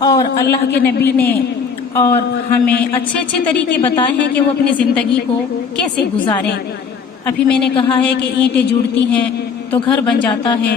اور اللہ کے نبی نے اور ہمیں اچھے اچھے طریقے بتائے ہیں کہ وہ اپنی زندگی کو کیسے گزاریں۔ ابھی میں نے کہا ہے کہ اینٹیں جڑتی ہیں تو گھر بن جاتا ہے،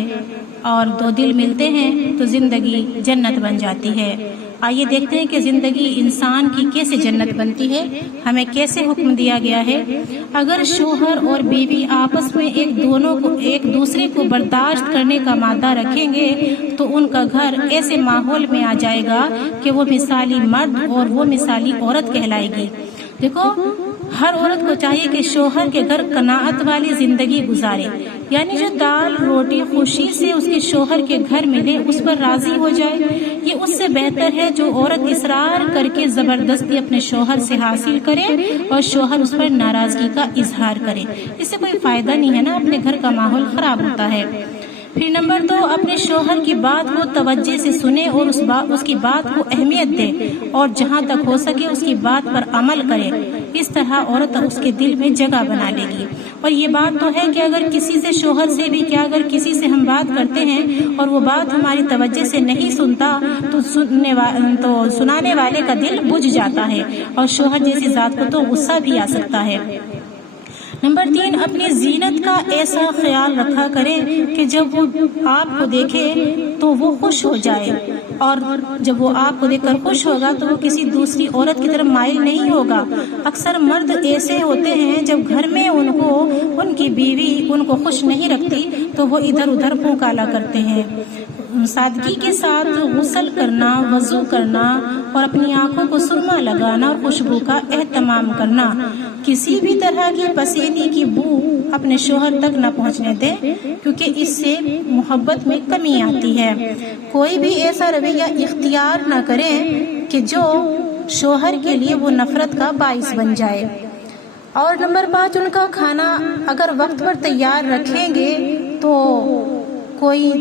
اور دو دل ملتے ہیں تو زندگی جنت بن جاتی ہے۔ آئیے دیکھتے ہیں کہ زندگی انسان کی کیسے جنت بنتی ہے، ہمیں کیسے حکم دیا گیا ہے۔ اگر شوہر اور بیوی آپس میں ایک دوسرے کو برداشت کرنے کا مادہ رکھیں گے تو ان کا گھر ایسے ماحول میں آ جائے گا کہ وہ مثالی مرد اور وہ مثالی عورت کہلائے گی۔ دیکھو، ہر عورت کو چاہیے کہ شوہر کے گھر قناعت والی زندگی گزارے، یعنی جو دال روٹی خوشی سے اس کے شوہر کے گھر ملے اس پر راضی ہو جائے۔ یہ اس سے بہتر ہے جو عورت اصرار کر کے زبردستی اپنے شوہر سے حاصل کرے اور شوہر اس پر ناراضگی کا اظہار کرے۔ اس سے کوئی فائدہ نہیں ہے نا، اپنے گھر کا ماحول خراب ہوتا ہے۔ پھر نمبر 2، اپنے شوہر کی بات کو توجہ سے سنے اور اس کی بات کو اہمیت دے، اور جہاں تک ہو سکے اس کی بات پر عمل کرے۔ اس طرح عورت اس کے دل میں جگہ بنا لے گی۔ اور یہ بات تو ہے کہ اگر کسی سے، شوہر سے بھی کیا، اگر کسی سے ہم بات کرتے ہیں اور وہ بات ہماری توجہ سے نہیں سنتا تو سنانے والے کا دل بجھ جاتا ہے، اور شوہر جیسی ذات کو تو غصہ بھی آ سکتا ہے۔ نمبر 3، اپنی زینت کا ایسا خیال رکھا کرے کہ جب وہ آپ کو دیکھے تو وہ خوش ہو جائے، اور جب وہ آپ کو دیکھ کر خوش ہوگا تو وہ کسی دوسری عورت کی طرف مائل نہیں ہوگا۔ اکثر مرد ایسے ہوتے ہیں جب گھر میں ان کی بیوی ان کو خوش نہیں رکھتی تو وہ ادھر ادھر منہ کالا کرتے ہیں۔ سادگی کے ساتھ غسل کرنا، وضو کرنا اور اپنی آنکھوں کو سرما لگانا اور خوشبو کا اہتمام کرنا۔ کسی بھی طرح کی پسینے کی بو اپنے شوہر تک نہ پہنچنے دے، کیونکہ اس سے محبت میں کمی آتی ہے۔ کوئی بھی ایسا رویہ اختیار نہ کرے کہ جو شوہر کے لیے وہ نفرت کا باعث بن جائے۔ اور نمبر 5، ان کا کھانا اگر وقت پر تیار رکھیں گے تو کوئی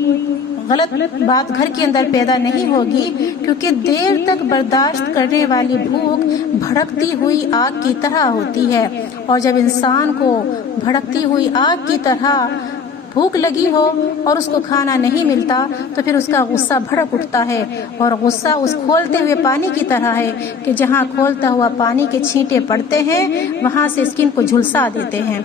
غلط بات گھر کے اندر پیدا نہیں ہوگی، کیونکہ دیر تک برداشت کرنے والی بھوک بھڑکتی ہوئی آگ کی طرح ہوتی ہے، اور جب انسان کو بھڑکتی ہوئی آگ کی طرح بھوک لگی ہو اور اس کو کھانا نہیں ملتا تو پھر اس کا غصہ بھڑک اٹھتا ہے، اور غصہ اس کھولتے ہوئے پانی کی طرح ہے کہ جہاں کھولتا ہوا پانی کے چھینٹے پڑتے ہیں وہاں سے اسکن کو جھلسا دیتے ہیں۔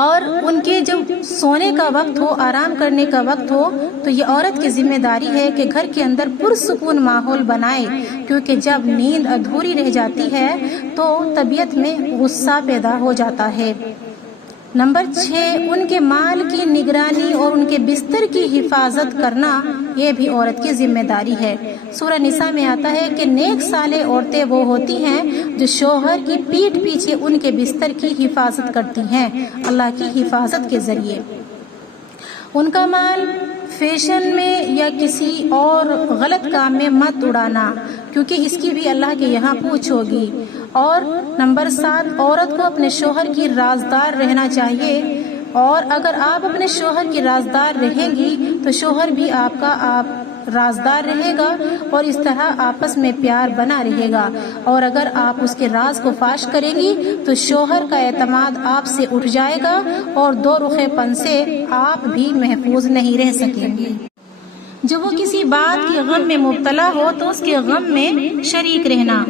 اور ان کے جب سونے کا وقت ہو، آرام کرنے کا وقت ہو، تو یہ عورت کی ذمہ داری ہے کہ گھر کے اندر پرسکون ماحول بنائے، کیونکہ جب نیند ادھوری رہ جاتی ہے تو طبیعت میں غصہ پیدا ہو جاتا ہے۔ نمبر 6، ان کے مال کی نگرانی اور ان کے بستر کی حفاظت کرنا یہ بھی عورت کی ذمہ داری ہے۔ سورہ نساء میں آتا ہے کہ نیک صالح عورتیں وہ ہوتی ہیں جو شوہر کی پیٹھ پیچھے ان کے بستر کی حفاظت کرتی ہیں، اللہ کی حفاظت کے ذریعے۔ ان کا مال فیشن میں یا کسی اور غلط کام میں مت اڑانا، کیونکہ اس کی بھی اللہ کے یہاں پوچھ ہوگی۔ اور نمبر 7، عورت کو اپنے شوہر کی رازدار رہنا چاہیے، اور اگر آپ اپنے شوہر کی رازدار رہیں گی تو شوہر بھی آپ کا رازدار رہے گا، اور اس طرح آپس میں پیار بنا رہے گا۔ اور اگر آپ اس کے راز کو فاش کریں گی تو شوہر کا اعتماد آپ سے اٹھ جائے گا، اور دو رخے پن سے آپ بھی محفوظ نہیں رہ سکیں گے۔ جب وہ کسی بات کے غم میں مبتلا ہو تو اس کے غم میں شریک رہنا۔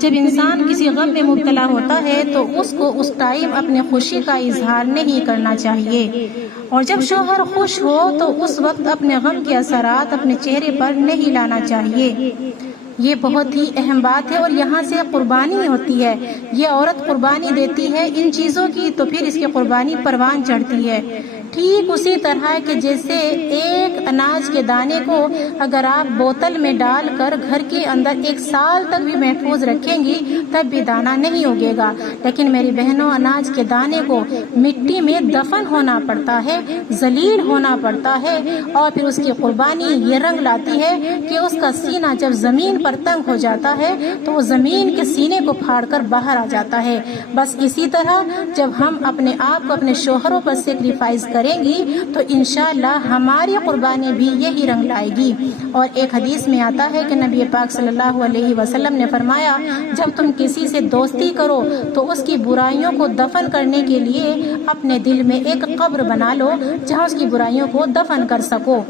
جب انسان کسی غم میں مبتلا ہوتا ہے تو اس کو اس ٹائم اپنے خوشی کا اظہار نہیں کرنا چاہیے، اور جب شوہر خوش ہو تو اس وقت اپنے غم کے اثرات اپنے چہرے پر نہیں لانا چاہیے۔ یہ بہت ہی اہم بات ہے، اور یہاں سے قربانی ہوتی ہے۔ یہ عورت قربانی دیتی ہے ان چیزوں کی تو پھر اس کی قربانی پروان چڑھتی ہے۔ ٹھیک اسی طرح کہ جیسے ایک اناج کے دانے کو اگر آپ بوتل میں ڈال کر گھر کے اندر 1 سال تک بھی محفوظ رکھیں گی تب بھی دانہ نہیں اگے گا، لیکن میری بہنوں اناج کے دانے کو مٹی میں دفن ہونا پڑتا ہے، ذلیل ہونا پڑتا ہے، اور پھر اس کی قربانی یہ رنگ لاتی ہے کہ اس کا سینہ جب زمین پر تنگ ہو جاتا ہے تو وہ زمین کے سینے کو پھاڑ کر باہر آ جاتا ہے۔ بس اسی طرح جب ہم اپنے آپ کو اپنے شوہروں پر سیکریفائز کریں گی تو انشاءاللہ ہماری قربانی بھی یہی رنگ لائے گی۔ اور ایک حدیث میں آتا ہے کہ نبی پاک صلی اللہ علیہ وسلم نے فرمایا، جب تم کسی سے دوستی کرو تو اس کی برائیوں کو دفن کرنے کے لیے اپنے دل میں ایک قبر بنا لو جہاں اس کی برائیوں کو دفن کر سکو۔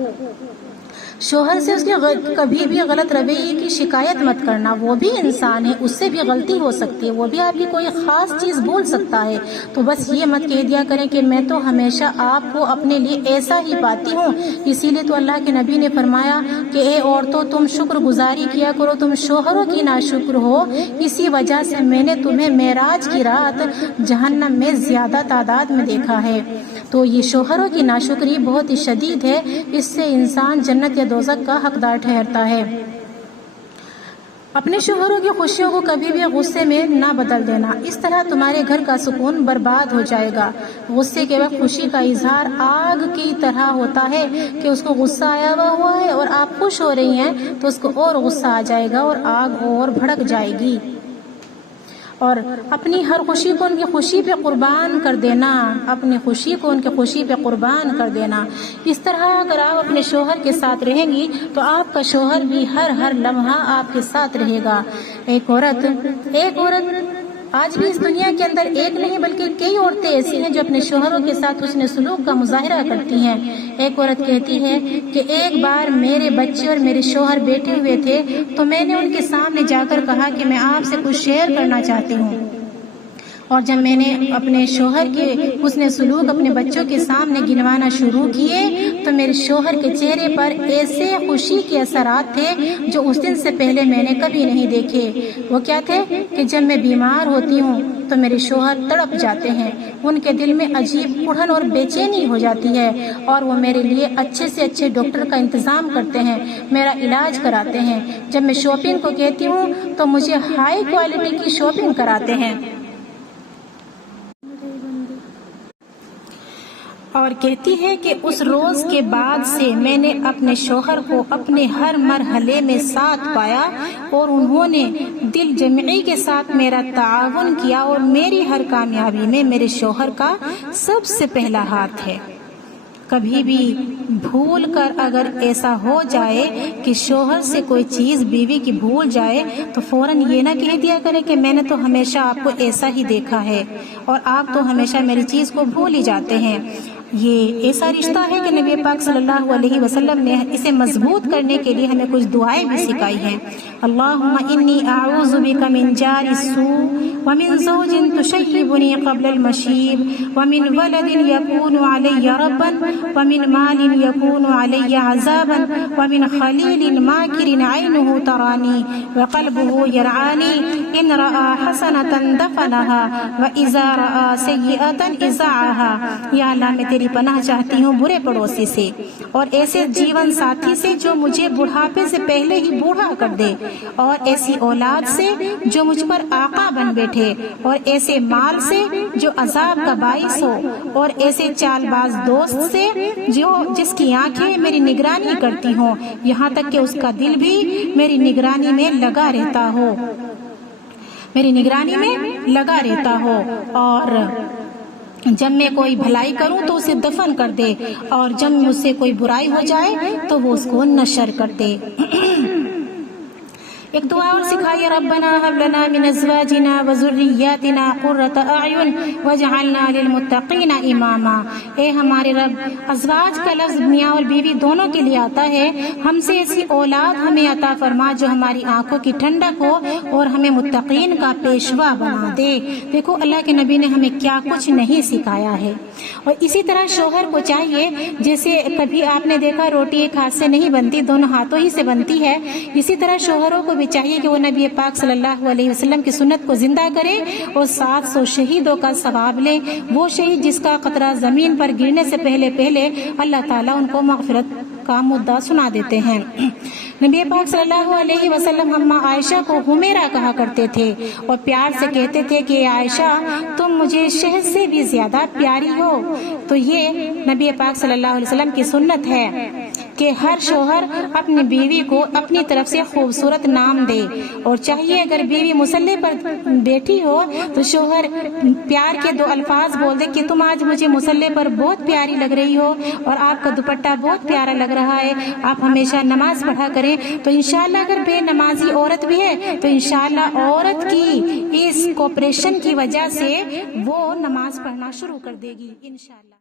شوہر سے اس کی کبھی بھی غلط رویے کی شکایت مت کرنا، وہ بھی انسان ہے، اس سے بھی غلطی ہو سکتی ہے، وہ بھی آپ کی کوئی خاص چیز بھول سکتا ہے، تو بس یہ مت کہہ دیا کریں کہ میں تو ہمیشہ آپ کو اپنے لیے ایسا ہی پاتی ہوں۔ اسی لیے تو اللہ کے نبی نے فرمایا کہ اے عورتوں تم شکر گزاری کیا کرو، تم شوہروں کی ناشکر ہو، اسی وجہ سے میں نے تمہیں معراج کی رات جہنم میں زیادہ تعداد میں دیکھا ہے۔ تو یہ شوہروں کی ناشکری بہت ہی شدید ہے، اس سے انسان جنت یا دوزخ کا حقدار ٹھہرتا ہے۔ اپنے شوہروں کی خوشیوں کو کبھی بھی غصے میں نہ بدل دینا، اس طرح تمہارے گھر کا سکون برباد ہو جائے گا۔ غصے کے وقت خوشی کا اظہار آگ کی طرح ہوتا ہے کہ اس کو غصہ آیا ہوا ہے اور آپ خوش ہو رہی ہیں تو اس کو اور غصہ آ جائے گا اور آگ اور بھڑک جائے گی، اور اپنی ہر خوشی کو ان کی خوشی پہ قربان کر دینا، اپنی خوشی کو ان کی خوشی پہ قربان کر دینا۔ اس طرح اگر آپ اپنے شوہر کے ساتھ رہیں گی تو آپ کا شوہر بھی ہر لمحہ آپ کے ساتھ رہے گا۔ ایک عورت آج بھی اس دنیا کے اندر ایک نہیں بلکہ کئی عورتیں ایسی ہیں جو اپنے شوہروں کے ساتھ حسن سلوک کا مظاہرہ کرتی ہیں۔ ایک عورت کہتی ہے کہ ایک بار میرے بچے اور میرے شوہر بیٹھے ہوئے تھے تو میں نے ان کے سامنے جا کر کہا کہ میں آپ سے کچھ شیئر کرنا چاہتی ہوں، اور جب میں نے اپنے شوہر کے حسن سلوک اپنے بچوں کے سامنے گنوانا شروع کیے تو میرے شوہر کے چہرے پر ایسے خوشی کے اثرات تھے جو اس دن سے پہلے میں نے کبھی نہیں دیکھے۔ وہ کیا تھے کہ جب میں بیمار ہوتی ہوں تو میرے شوہر تڑپ جاتے ہیں، ان کے دل میں عجیب اڑھن اور بے چینی ہو جاتی ہے، اور وہ میرے لیے اچھے سے اچھے ڈاکٹر کا انتظام کرتے ہیں، میرا علاج کراتے ہیں۔ جب میں شاپنگ کو کہتی ہوں تو مجھے ہائی کوالٹی کی شاپنگ کراتے ہیں، اور کہتی ہے کہ اس روز کے بعد سے میں نے اپنے شوہر کو اپنے ہر مرحلے میں ساتھ پایا اور انہوں نے دل جمعی کے ساتھ میرا تعاون کیا، اور میری ہر کامیابی میں میرے شوہر کا سب سے پہلا ہاتھ ہے۔ کبھی بھی بھول کر اگر ایسا ہو جائے کہ شوہر سے کوئی چیز بیوی کی بھول جائے تو فوراً یہ نہ کہہ دیا کرے کہ میں نے تو ہمیشہ آپ کو ایسا ہی دیکھا ہے اور آپ تو ہمیشہ میری چیز کو بھول ہی جاتے ہیں۔ یہ ایسا رشتہ ہے کہ نبی پاک صلی اللہ علیہ وسلم نے اسے مضبوط کرنے کے لیے ہمیں کچھ دعائیں بھی سکھائی ہیں۔ اللہم انی اعوذ بک من جار السوء ومن زوج تشیبنی قبل المشیب ومن ولد یکون علی ربا ومن مال یکون علی عذابا ومن خلیل ماکر عینہ ترانی وقلبہ یرعانی ان رأى حسنة دفنها وإذا رأى سیئة اذاعها۔ یا اللہ میں تیری پناہ چاہتی ہوں برے پڑوسی سے اور ایسے جیون ساتھی سے جو مجھے بڑھاپے سے پہلے ہی بوڑھا کر دے، اور ایسی اولاد سے جو مجھ پر آقا بن بیٹھے، اور ایسے مال سے جو عذاب کا باعث ہو، اور ایسے چال باز دوست سے جس کی آنکھیں میری نگرانی کرتی ہوں یہاں تک کہ اس کا دل بھی میری نگرانی میں لگا رہتا ہو، اور جب میں کوئی بھلائی کروں تو اسے دفن کر دے، اور جب مجھ سے کوئی برائی ہو جائے تو وہ اس کو نشر کر دے۔ ایک دعا اور سکھائیے، ربنا هب لنا من ازواجنا وذریاتنا قرۃ اعین واجعلنا للمتقین اماما۔ اے ہمارے رب، ازواج کا لفظ میاں اور بیوی دونوں کے لیے آتا ہے، ہم سے ایسی اولاد ہمیں عطا فرما جو ہماری آنکھوں کی ٹھنڈک ہو اور ہمیں متقین کا پیشوا بنا دے۔ دیکھو اللہ کے نبی نے ہمیں کیا کچھ نہیں سکھایا ہے۔ اور اسی طرح شوہر کو چاہیے، جیسے کبھی آپ نے دیکھا روٹی ایک ہاتھ سے نہیں بنتی، دونوں ہاتھوں ہی سے بنتی ہے، اسی طرح شوہروں کو بھی چاہیے کہ وہ نبی پاک صلی اللہ علیہ وسلم کی سنت کو زندہ کرے اور 700 شہیدوں کا ثواب لے۔ وہ شہید جس کا قطرہ زمین پر گرنے سے پہلے اللہ تعالیٰ ان کو مغفرت کا مدعا سنا دیتے ہیں۔ نبی پاک صلی اللہ علیہ وسلم اماں عائشہ کو حمیرہ کہا کرتے تھے اور پیار سے کہتے تھے کہ عائشہ تم مجھے شہد سے بھی زیادہ پیاری ہو۔ تو یہ نبی پاک صلی اللہ علیہ وسلم کی سنت ہے کہ ہر شوہر اپنی بیوی کو اپنی طرف سے خوبصورت نام دے، اور چاہیے اگر بیوی مصلی پر بیٹھی ہو تو شوہر پیار کے 2 الفاظ بول دے کہ تم آج مجھے مصلی پر بہت پیاری لگ رہی ہو اور آپ کا دوپٹہ بہت پیارا لگ رہا ہے، آپ ہمیشہ نماز پڑھا کریں۔ تو انشاءاللہ اگر بے نمازی عورت بھی ہے تو انشاءاللہ عورت کی اس کوپریشن کی وجہ سے وہ نماز پڑھنا شروع کر دے گی انشاءاللہ۔